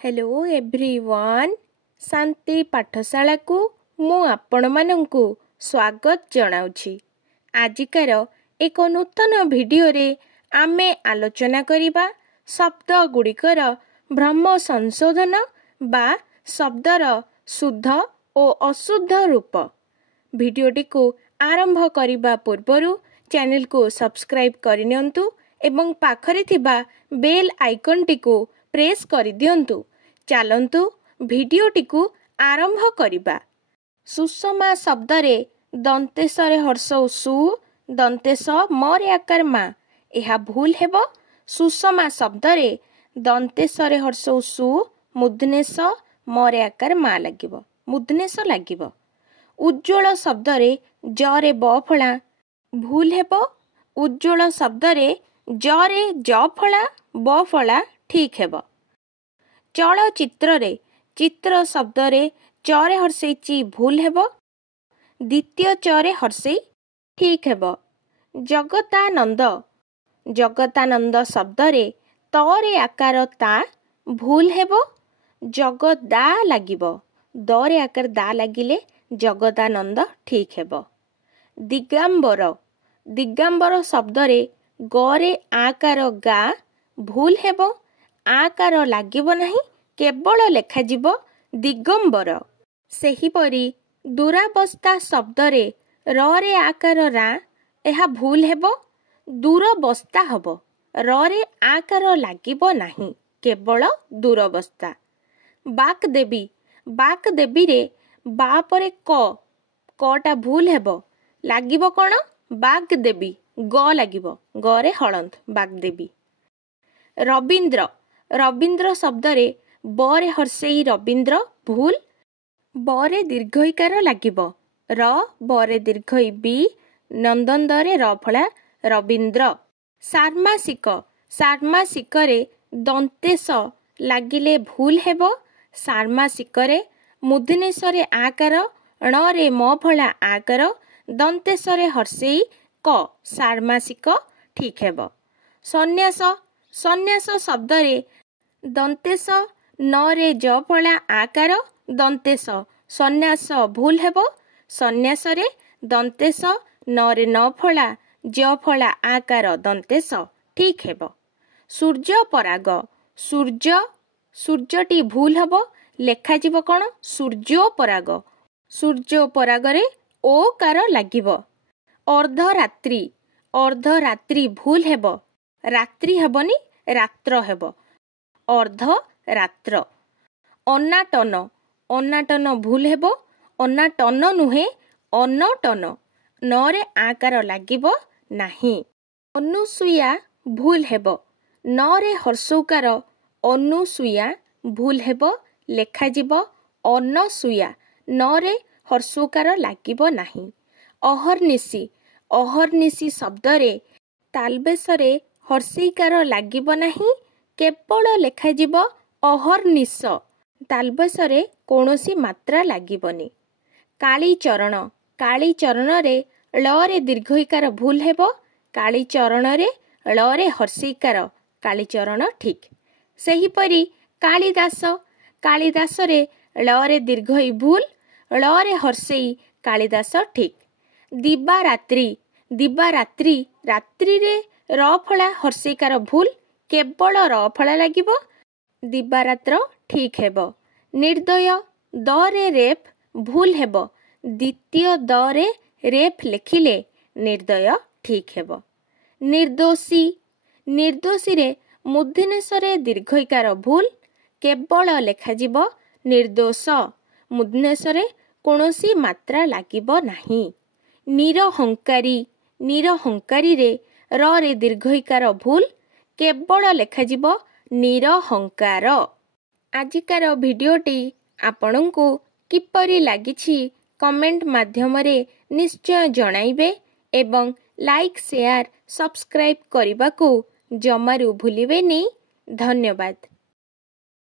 Hello everyone शांति पाठशाला को मु आपण मानंकु स्वागत जनाउछि। आजिकार एक नूतन वीडियो रे आमे आलोचना करिबा शब्द गुड़िकर भ्रम संशोधन बा शब्दर शुद्ध और अशुद्ध रूप। वीडियोटी को आरंभ करिबा पूर्वरु चैनल को सब्सक्राइब करिनियंतु एवं पाखरे थिबा बेल आइकन टी को प्रेस कर दियंतु। चलंतु वीडियोटी को आरंभ करिबा। सुषमा शब्द रे दंतेश रे हर्ष सु दंतेश मरे आकार मा यह भूल हेबो। सुषमा शब्द रे दंतेश रे हर्ष सु मुदनेश मरे आकार मा लागिबो मुदनेश लागिबो। उज्ज्वल शब्द रे ज रे ब फळा भूल हेबो। उज्ज्वल शब्द रे ज रे ज फळा ब फळा ठीक हेबो। चलचित्र रे चित्र शब्द रे च रे हर्षेची भूल हेबो। द्वितीय च रे हर्षे ठीक हेबो। जगतानंद जगतानंद शब्द रे त रे आकार ता भूल हेबो। जगदा लागिबो द रे आकार दा लागिले जगदानंद ठीक हेबो। दिगंबर दिगंबर शब्द रे ग रे आकार गा भूल हेबो। आकार लागिबो नहीं केवल लेखा जीवो दिगंबर। सेही परी दुरावस्था शब्द रे र रे आकार रा यह भूल हेबो। दुरवस्था हबो र रे आकार लागिबो नहीं केवल दुरवस्था। बाकदेवी बाकदेवी रे बा परे कटा भूल हेबो लागिबो कोन बागदेवी ग लागिबो ग रे हळंत बागदेवी। रविंद्र रविंद्र शब्द रे ब रे हर्षेई रविंद्र भूल। ब रे दीर्घईकार लागिबो र ब रे दीर्घई बी नंदन द रे र फळा रविंद्र। सार्मासिक सार्मासिक रे दंतेश लागिले भूल हेबो। सार्मासिक रे मुदनेश रे आकार ण रे म फळा आकार दंतेश रे हर्षेई क सार्मासिक ठीक हेबो। सन्यास सन्यास शब्द रे दंतेश न रे ज फळा आकार दंतेश सन्यास भूल हेबो। सन्यास रे दंतेश न रे न फळा ज फळा आकार दंतेश ठीक हेबो। सूर्य पराग सूर्य सूर्यटी भूल हेबो लेखा जीवो कोन सूर्यो पराग। सूर्यो पराग रे ओ कार लागिबो। अर्धरात्रि अर्धरात्रि भूल हेबो रात्रि हेबोनी रात्र हेबो अर्ध रात्र। अनाटन अनाटन भूल हेबो अनाटन नुहे अनटन न रे आकार लागिबो नाही। अनुसुया भूल हेबो न रे हर्षौकार अनुसुया भूल हेबो लेखा जीवो अनसुया न रे हर्षौकार लागिबो नाही। अहर्निशी अहर्निशी शब्द रे तालबेश रे हर्षईकार लागिबो नाही केवल लेखा जीवो अहर्निश तालबेश रे कोनोसी मात्रा लागिबोनी। कालीचरण कालीचरण रे ल रे दीर्घईकार भूल हेबो। कालीचरण रे ल रे हर्षईकार कालीचरण ठीक। सेही परी कालिदास कालिदास रे ल रे दीर्घई भूल ल रे हर्षई कालिदास ठीक। दिवारात्रि दिवारात्रि रात्रि रे र फळा हर्षईकार भूल केवल र फळा लागिबो दिवारात्र ठीक हेबो। निर्दय द रे रेफ भूल हेबो द्वितीय द रे रेफ लेखिले निर्दय ठीक हेबो। निर्दोषी निर्दोषी रे मुदनेश रे दीर्घईकार भूल केवल लेखा जीवो निर्दोष मुदनेश रे कोनोसी मात्रा लागिबो नाही। निरहंकारी निरहंकारी रे र रे दीर्घईकार भूल केवल लेखा जीवो निरहंकार। आजिकार भिडियोटी आपणंकु किपरि लागिछि कमेंट माध्यम रे निश्चय जणाइबे एवं लाइक शेयर सब्सक्राइब करने को जमारू भूलिबेनी। धन्यवाद।